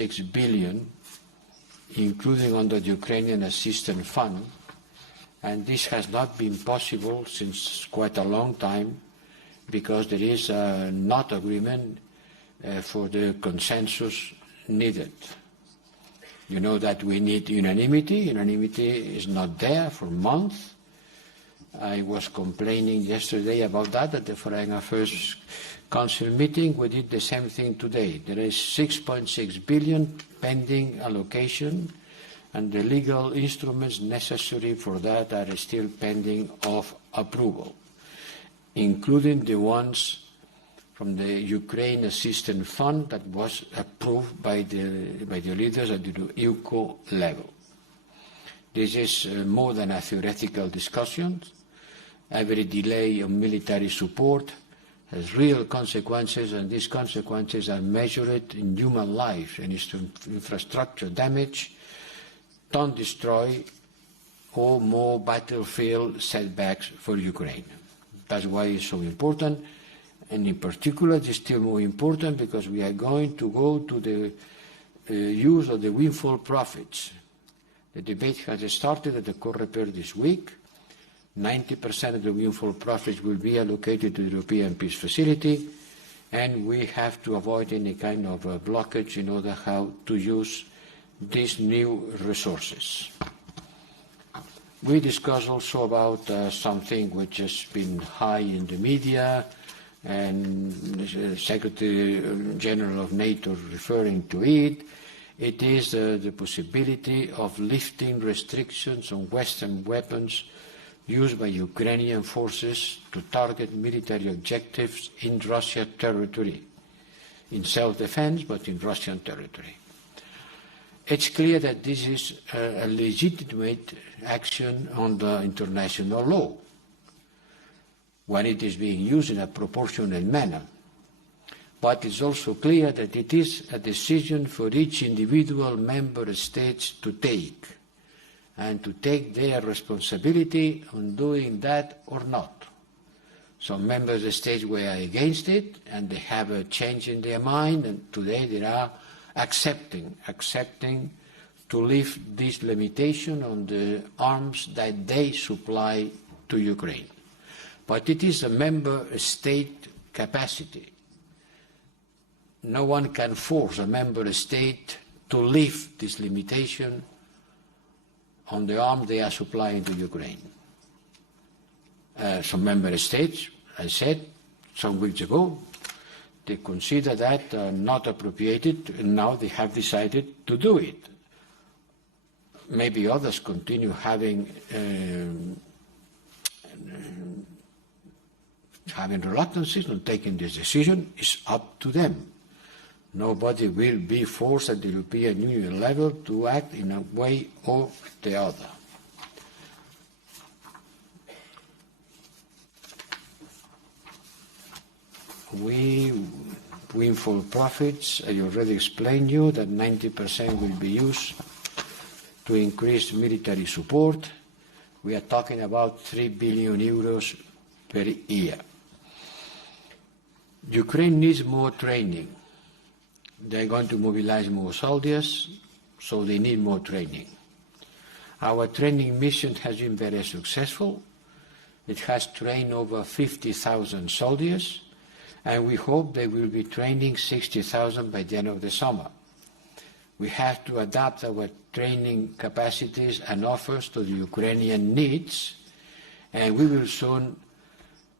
6 billion, including under the Ukrainian Assistance Fund, and this has not been possible since quite a long time because there is not agreement for the consensus needed. You know that we need unanimity. Unanimity is not there for months. I was complaining yesterday about that at the Foreign Affairs Council meeting. We did the same thing today. There is 6.6 billion pending allocation, and the legal instruments necessary for that are still pending of approval, including the ones from the Ukraine Assistance Fund that was approved by the leaders at the UCO level. This is more than a theoretical discussion. Every delay of military support has real consequences, and these consequences are measured in human life and infrastructure damage, don't destroy or more battlefield setbacks for Ukraine. That's why it's so important, and in particular it's still more important because we are going to go to the use of the windfall profits. The debate has started at the Coreper this week. 90% of the windfall profits will be allocated to the European Peace Facility, and we have to avoid any kind of blockage in order how to use these new resources. We discussed also about something which has been high in the media, and the Secretary General of NATO referring to it. It is the possibility of lifting restrictions on Western weapons used by Ukrainian forces to target military objectives in Russian territory, in self-defense, but in Russian territory. It's clear that this is a legitimate action under international law when it is being used in a proportionate manner. But it's also clear that it is a decision for each individual member states to take, and to take their responsibility on doing that or not. Some member states were against it, and they have a change in their mind, and today they are accepting to lift this limitation on the arms that they supply to Ukraine. But it is a member state capacity. No one can force a member state to lift this limitation on the arms they are supplying to Ukraine. Some member states, I said some weeks ago, they consider that not appropriated, and now they have decided to do it. Maybe others continue having reluctances on taking this decision. It's up to them. Nobody will be forced at the European Union level to act in a way or the other. Windfall profits, I already explained you that 90% will be used to increase military support. We are talking about 3 billion euros per year. Ukraine needs more training. They're going to mobilize more soldiers, so they need more training. Our training mission has been very successful. It has trained over 50,000 soldiers, and we hope they will be training 60,000 by the end of the summer. We have to adapt our training capacities and offers to the Ukrainian needs, and we will soon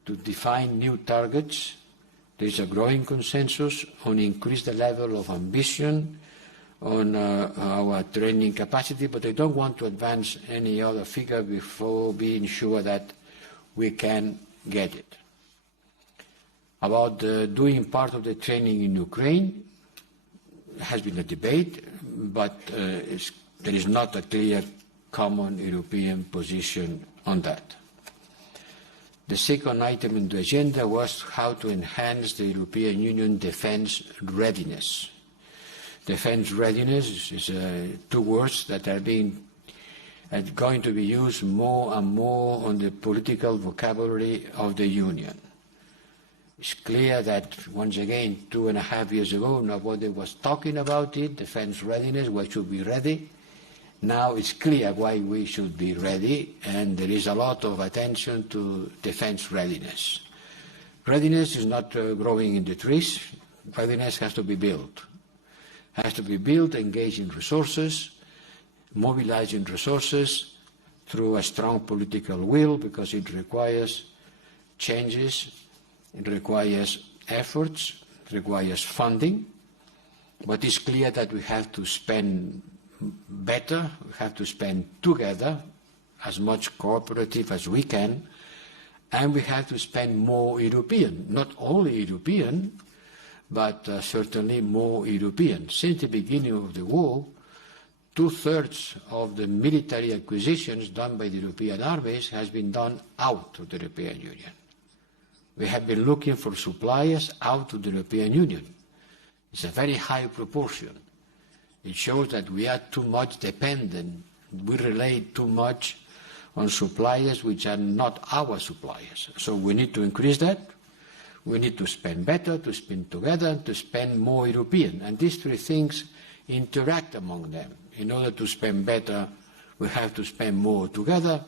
to define new targets. There is a growing consensus on increase the level of ambition on our training capacity, but I don't want to advance any other figure before being sure that we can get it. About doing part of the training in Ukraine, has been a debate, but there is not a clear common European position on that. The second item on the agenda was how to enhance the European Union defence readiness. Defence readiness is two words that are going to be used more and more on the political vocabulary of the Union. It's clear that, once again, 2.5 years ago, nobody was talking about it, defense readiness, we should be ready. Now it's clear why we should be ready, and there is a lot of attention to defense readiness. Readiness is not growing in the trees. Readiness has to be built. Has to be built, engaging resources, mobilizing resources through a strong political will, because it requires changes, it requires efforts, it requires funding. But it's clear that we have to spend better, we have to spend together, as much cooperative as we can, and we have to spend more European, not only European, but certainly more European. Since the beginning of the war, 2/3 of the military acquisitions done by the European armies has been done out of the European Union. We have been looking for suppliers out of the European Union. It's a very high proportion. It shows that we are too much dependent. We rely too much on suppliers which are not our suppliers. So we need to increase that. We need to spend better, to spend together, to spend more European. And these three things interact among them. In order to spend better, we have to spend more together.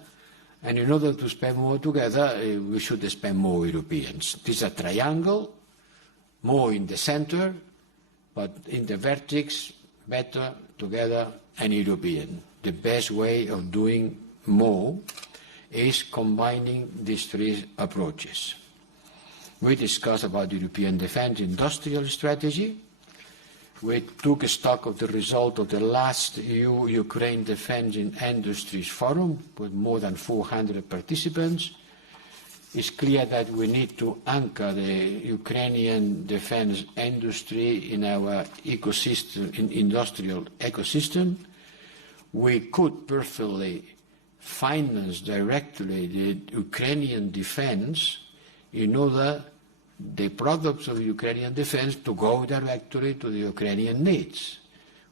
And in order to spend more together, we should spend more Europeans. This is a triangle, more in the center, but in the vertex, better, together, and European. The best way of doing more is combining these three approaches. We discussed about the European defense industrial strategy. We took stock of the result of the last EU-Ukraine Defense in Industries Forum with more than 400 participants. It's clear that we need to anchor the Ukrainian defense industry in our ecosystem, in industrial ecosystem. We could perfectly finance directly the Ukrainian defense in order the products of Ukrainian defense to go directly to the Ukrainian needs.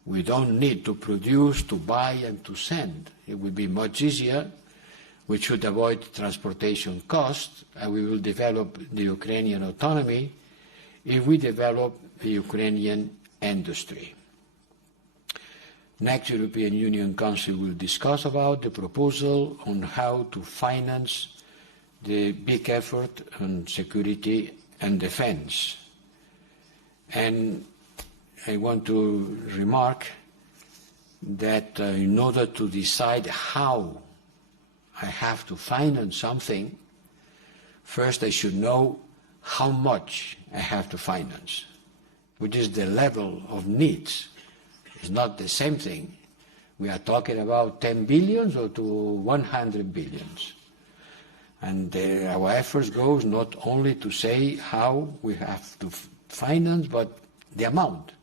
We don't need to produce, to buy, and to send. It will be much easier. We should avoid transportation costs, and we will develop the Ukrainian autonomy if we develop the Ukrainian industry. Next European Union Council will discuss about the proposal on how to finance the big effort on security and defense. And I want to remark that in order to decide how I have to finance something, first I should know how much I have to finance, which is the level of needs. It's not the same thing. We are talking about 10 billions or to 100 billions. And our efforts goes not only to say how we have to finance, but the amount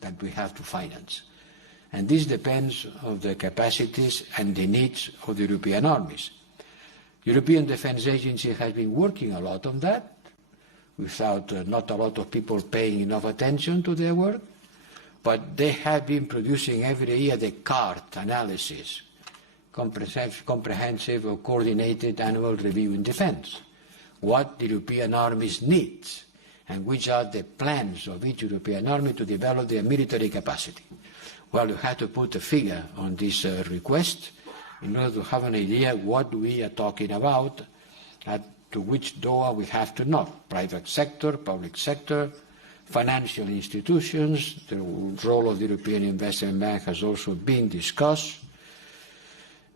that we have to finance. And this depends on the capacities and the needs of the European armies. European Defence Agency has been working a lot on that, without not a lot of people paying enough attention to their work, but they have been producing every year the CART analysis, comprehensive or coordinated annual review in defense, what the European armies need, and which are the plans of each European army to develop their military capacity. Well, you have to put a figure on this request in order to have an idea what we are talking about, to which door we have to knock. Private sector, public sector, financial institutions. The role of the European Investment Bank has also been discussed.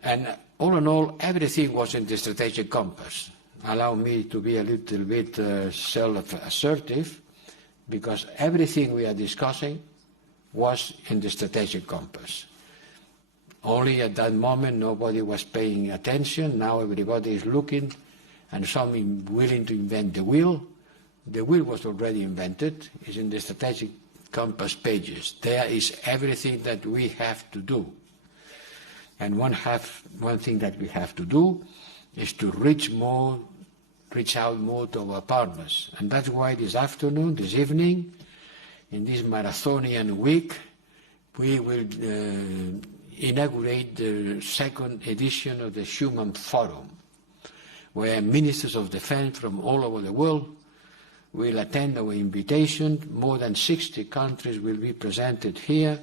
And all in all, everything was in the strategic compass. Allow me to be a little bit self-assertive, because everything we are discussing was in the strategic compass. Only at that moment nobody was paying attention. Now everybody is looking, and some willing to invent the wheel. The wheel was already invented. It's in the strategic compass pages. There is everything that we have to do. And one thing that we have to do is to reach out more to our partners. And that's why this afternoon, this evening, in this marathonian week, we will inaugurate the second edition of the Human Forum, where ministers of defense from all over the world will attend our invitation. More than 60 countries will be presented here,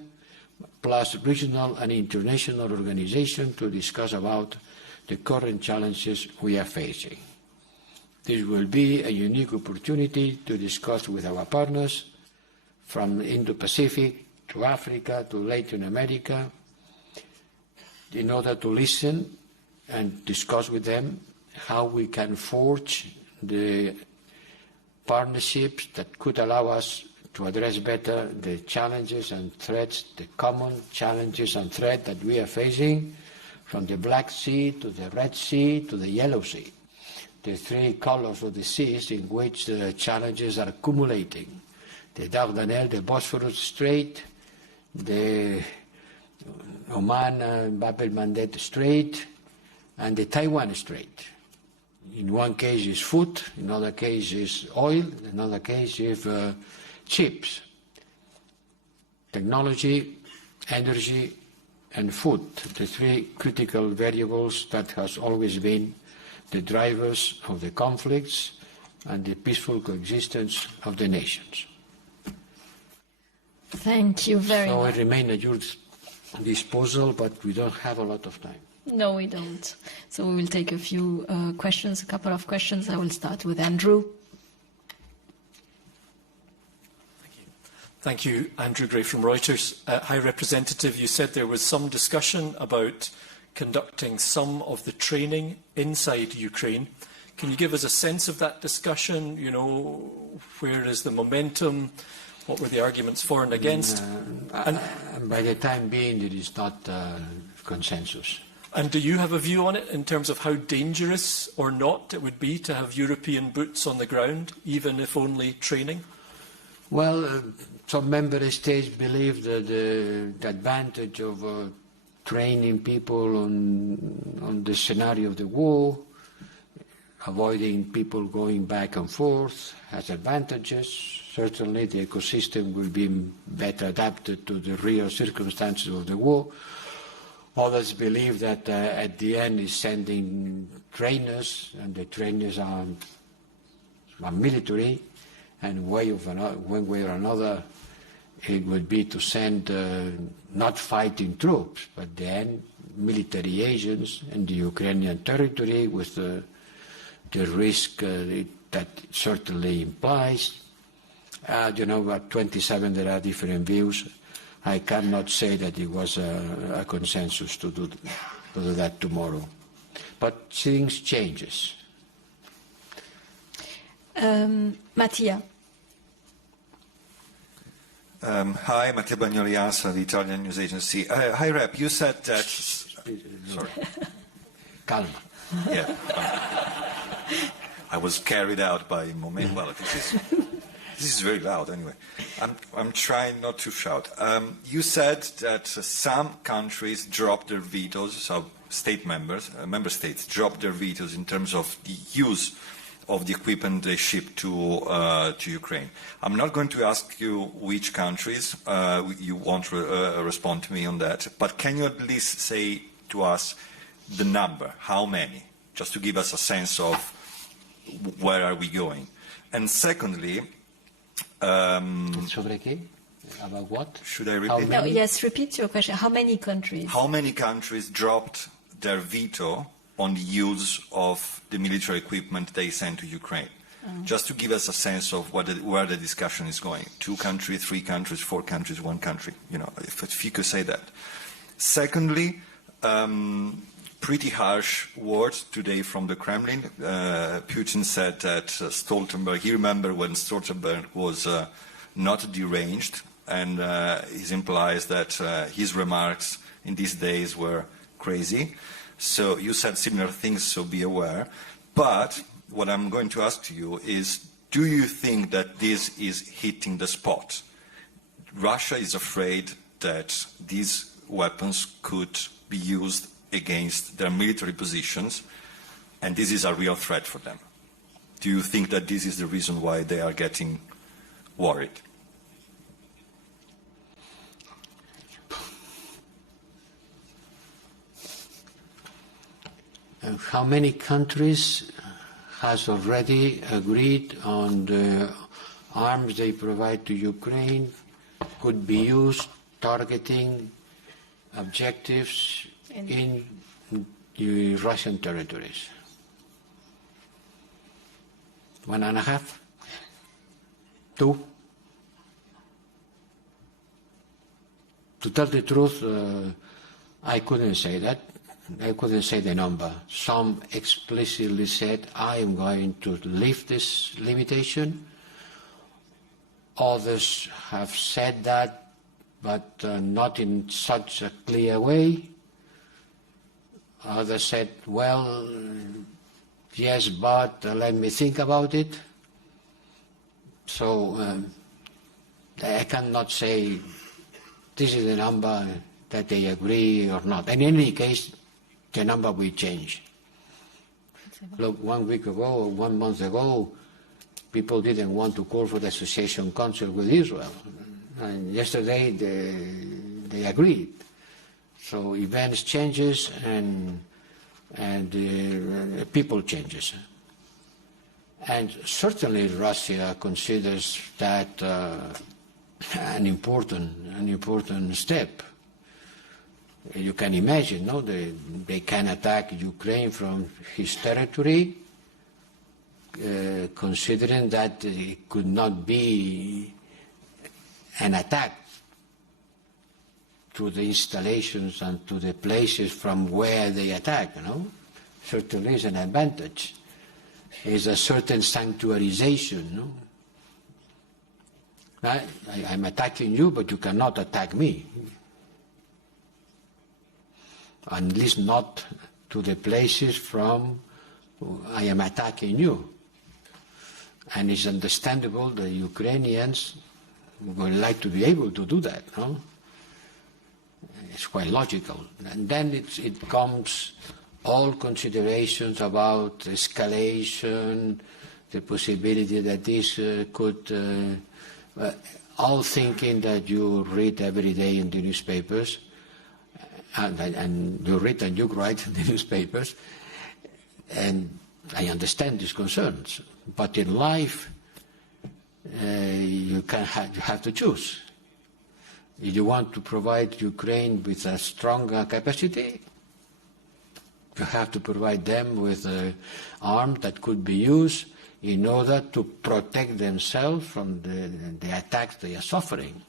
plus regional and international organizations to discuss about the current challenges we are facing. This will be a unique opportunity to discuss with our partners from Indo-Pacific to Africa to Latin America in order to listen and discuss with them how we can forge the partnerships that could allow us to address better the challenges and threats, the common challenges and threats that we are facing from the Black Sea to the Red Sea to the Yellow Sea, the three colors of the seas in which the challenges are accumulating, the Dardanelles, the Bosphorus Strait, the Oman Bab el-Mandeb Strait, and the Taiwan Strait. In one case is food, in another case is oil, in another case is chips. Technology, energy, and food, the three critical variables that has always been the drivers of the conflicts and the peaceful coexistence of the nations. Thank you very much. So I remain at your disposal, but we don't have a lot of time. No, we don't. So we will take a few questions, a couple of questions. I will start with Andrew. Thank you, Andrew Gray from Reuters. High Representative, you said there was some discussion about conducting some of the training inside Ukraine. Can you give us a sense of that discussion? You know, where is the momentum? What were the arguments for and against? By the time being, there is not consensus. And do you have a view on it in terms of how dangerous or not it would be to have European boots on the ground, even if only training? Well, some member states believe that the advantage of training people on the scenario of the war, avoiding people going back and forth, has advantages. Certainly the ecosystem will be better adapted to the real circumstances of the war. Others believe that at the end is sending trainers, and the trainers are military, and one way or another it would be to send not fighting troops, but then military agents in the Ukrainian territory with the risk that certainly implies. You know, at 27 there are different views. I cannot say that it was a consensus to do that tomorrow. But things changes. Mattia. Hi, Mattia Bagnoli, ANSA, the Italian news agency. Hi, Rep, you said that... Sorry. Calma. Yeah. I was carried out by moment. Well, this is very loud anyway. I'm trying not to shout. You said that some countries dropped their vetoes, so member states dropped their vetoes in terms of the use of the equipment they ship to Ukraine. I'm not going to ask you which countries, you won't respond to me on that, but can you at least say to us the number, how many, just to give us a sense of where are we going? And secondly, Sobre qué? About what? Should I repeat? No, yes, repeat your question. How many countries? How many countries dropped their veto on the use of the military equipment they sent to Ukraine? Just to give us a sense of where the discussion is going. 2 countries, 3 countries, 4 countries, 1 country. You know, if you could say that. Secondly, pretty harsh words today from the Kremlin. Putin said that Stoltenberg, he remembered when Stoltenberg was not deranged, and he implies that his remarks in these days were crazy. So you said similar things, so be aware. But what I'm going to ask to you is, do you think that this is hitting the spot? Russia is afraid that these weapons could be used against their military positions, and this is a real threat for them. Do you think that this is the reason why they are getting worried? How many countries has already agreed on the arms they provide to Ukraine could be used targeting objectives in the Russian territories. 1.5? 2? To tell the truth, I couldn't say that. I couldn't say the number. Some explicitly said, I am going to lift this limitation. Others have said that, but not in such a clear way. Others said, well, yes, but let me think about it. So I cannot say this is the number that they agree or not. In any case, the number will change. Look, 1 week ago or 1 month ago, people didn't want to call for the association council with Israel. And yesterday they agreed. So events changes and people changes. And certainly Russia considers that an important step. You can imagine, no? They can attack Ukraine from his territory, considering that it could not be an attack to the installations and to the places from where they attack, no? Certainly is an advantage. Is a certain sanctuarization, no? I'm attacking you, but you cannot attack me. At least not to the places from I am attacking you. And it's understandable the Ukrainians would like to be able to do that, no? It's quite logical. And then it comes all considerations about escalation, the possibility that this could, all thinking that you read every day in the newspapers, and you read and you write in the newspapers, and I understand these concerns. But in life, you have to choose. If you want to provide Ukraine with a stronger capacity, you have to provide them with an arm that could be used in order to protect themselves from the attacks they are suffering.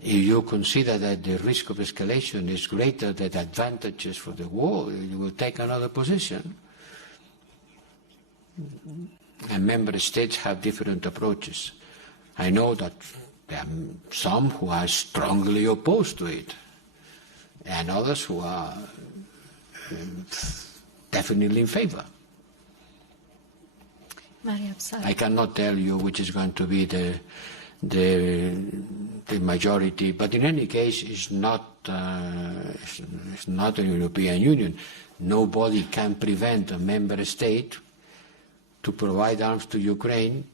If you consider that the risk of escalation is greater than the advantages for the war, you will take another position. And member states have different approaches. I know that there are some who are strongly opposed to it, and others who are definitely in favor. I cannot tell you which is going to be the majority, but in any case, it's not the European Union. Nobody can prevent a member state to provide arms to Ukraine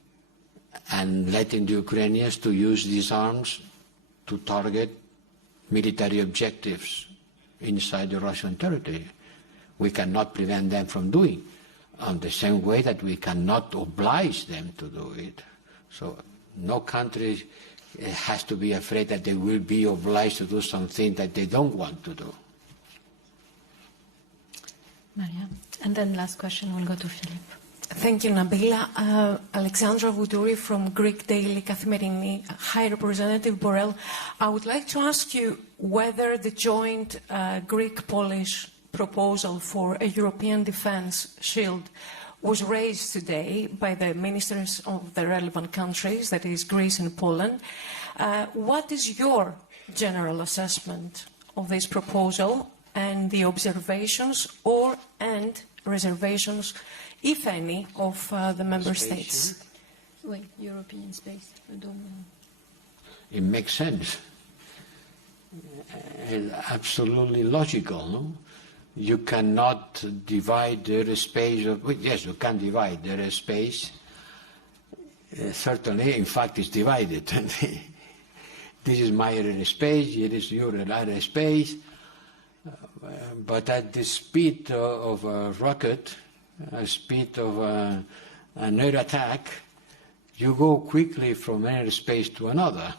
and letting the Ukrainians to use these arms to target military objectives inside the Russian territory. We cannot prevent them from doing, on the same way that we cannot oblige them to do it. So no country has to be afraid that they will be obliged to do something that they don't want to do. Maria. And then last question will go to Philip. Thank you, Nabila. Alexandra Voudouri from Greek Daily Καθημερινή. High Representative Borrell, I would like to ask you whether the joint Greek-Polish proposal for a European defence shield was raised today by the ministers of the relevant countries, that is Greece and Poland. What is your general assessment of this proposal and the observations and reservations, if any, of the member states? Wait, European space. I don't know. It makes sense. Absolutely logical, no? You cannot divide the airspace yes, you can divide the airspace. Certainly, in fact, it's divided. This is my airspace, it is your airspace. But at the speed of a rocket, speed of an air attack, you go quickly from an airspace to another.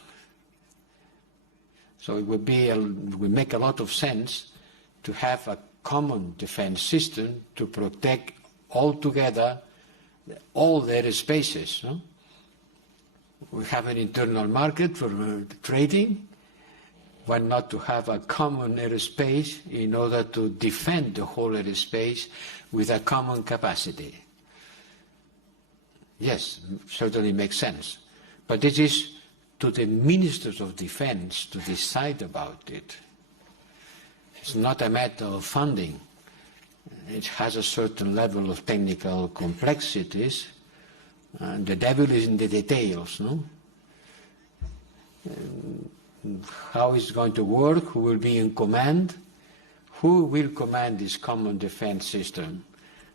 So it would make a lot of sense to have a common defense system to protect altogether all the airspaces. No? We have an internal market for trading. Why not to have a common airspace in order to defend the whole airspace with a common capacity? Yes, certainly makes sense. But this is to the ministers of defense to decide about it. It's not a matter of funding. It has a certain level of technical complexities. And the devil is in the details, no? How it's going to work, who will be in command, who will command this common defense system,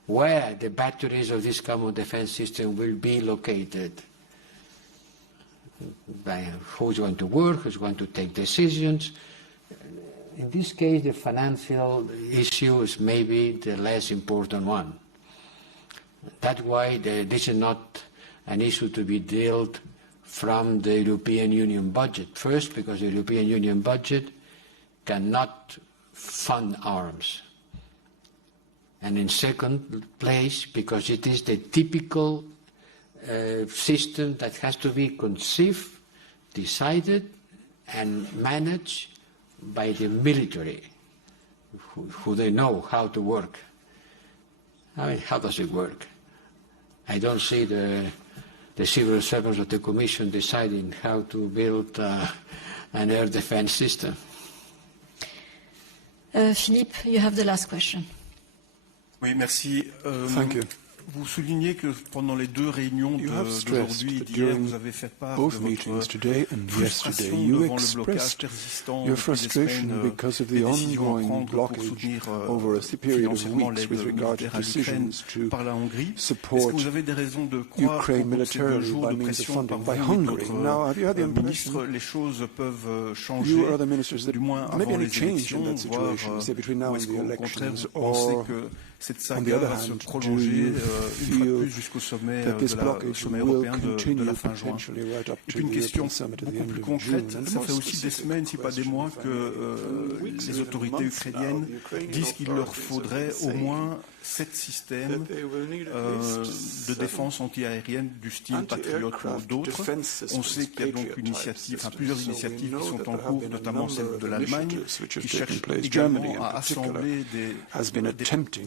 where the batteries of this common defense system will be located, who's going to work, who's going to take decisions. In this case, the financial issue is maybe the less important one. That's why this is not an issue to be dealt from the European Union budget. First, because the European Union budget cannot fund arms. And in second place, because it is the typical system that has to be conceived, decided, and managed by the military, who they know how to work. I mean, how does it work? I don't see the civil servants of the Commission deciding how to build an air defense system. Philippe, you have the last question. Oui, merci. Thank you. Vous soulignez que pendant les deux réunions d'aujourd'hui et d'hier, vous avez fait part de votre frustration devant le blocage persistant depuis des semaines des décisions à prendre pour soutenir financièrement l'aide militaire à l'Ukraine par la Hongrie. Est-ce que vous avez des raisons de croire qu'au cours de ces 2 jours de pression par vous et d'autres ministres, les choses peuvent changer, du moins avant les élections, voire est-ce qu'au contraire vous pensez que cette saga va se prolonger une fois de plus jusqu'au sommet européen de la fin juin. Et puis une question beaucoup plus concrète, ça fait aussi des semaines, si pas des mois, que les autorités ukrainiennes disent qu'il leur faudrait au moins 7 systèmes de défense antiaérienne du style Patriot ou d'autres. On sait qu'il y a donc plusieurs initiatives qui sont en cours, notamment celle de l'Allemagne, qui cherche également à assembler des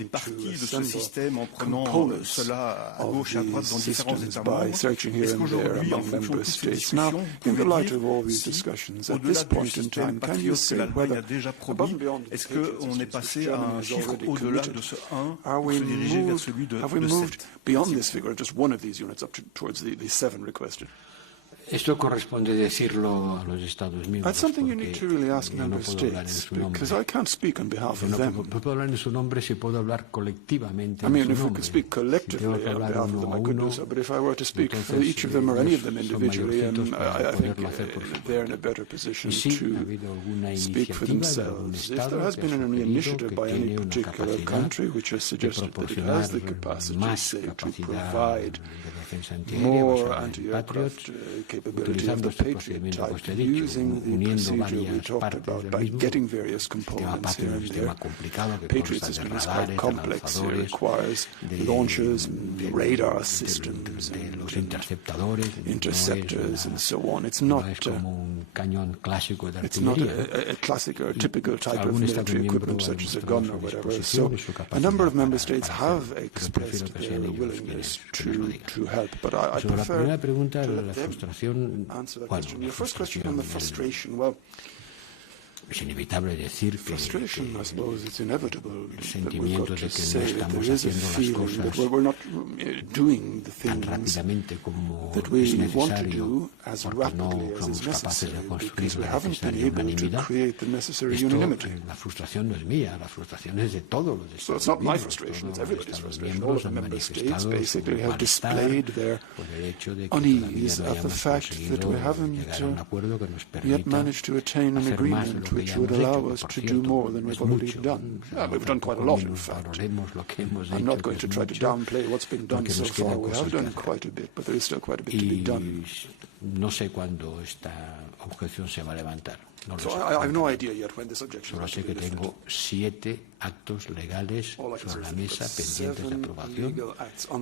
parties de ce système en prenant cela à gauche et à droite dans différents États membres. Est-ce qu'aujourd'hui, en fonction de toutes ces discussions, vous pouvez dire si, au-delà du système Patriot que l'Allemagne a déjà promis, est-ce qu'on est passé à un chiffre au-delà de ce 1 pour se diriger vers celui de 7? Beyond this figure, just one of these units up towards the 7 requested? Esto corresponde decirlo a los Estados miembros. That's something you need to really ask member states, because I can't speak on behalf of them. Puedo hablar en su nombre si puedo hablar colectivamente. I mean, if we could speak collectively on behalf of them, I could do so. But if I were to speak for each of them or any of them individually, I think they're in a better position to speak for themselves. If there has been any initiative by any particular country which has suggested that it has the capacity, say, to provide more anti-aircraft capability of the Patriot type, using the procedure we talked about by getting various components here and there. Patriot system is quite complex. It requires launchers, radar systems, and interceptors, and so on. It's not a classic or typical type of military equipment such as a gun or whatever. So a number of member states have expressed their willingness to help, but I prefer to answer that question. Your first question on the frustration, well, es inevitable decir que frustration, I suppose it's inevitable el sentimiento de que no estamos haciendo las cosas we're not doing the things that we want to do as rapidly as is necessary, because we haven't been able to create the necessary unanimity. La frustración no es mía, la frustración es de todos los Estados. So it's not my frustration, it's everybody's frustration. All of the member states basically have displayed their unease at the fact that we haven't yet managed to attain an agreement which would allow us to do more than we've already done. We've done quite a lot, in fact. I'm not going to try to downplay what's been done so far. We have done quite a bit, but there is still quite a bit to be done. No sé cuándo esta objeción se va a levantar. No so I have no idea yet when this objection Solo sé que tengo 7 actos legales sobre la mesa pendientes de aprobación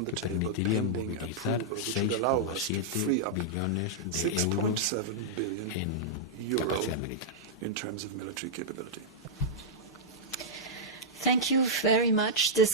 que permitirían movilizar 6,7 billones de euros en capacidad militar. In terms of military capability. Thank you very much. This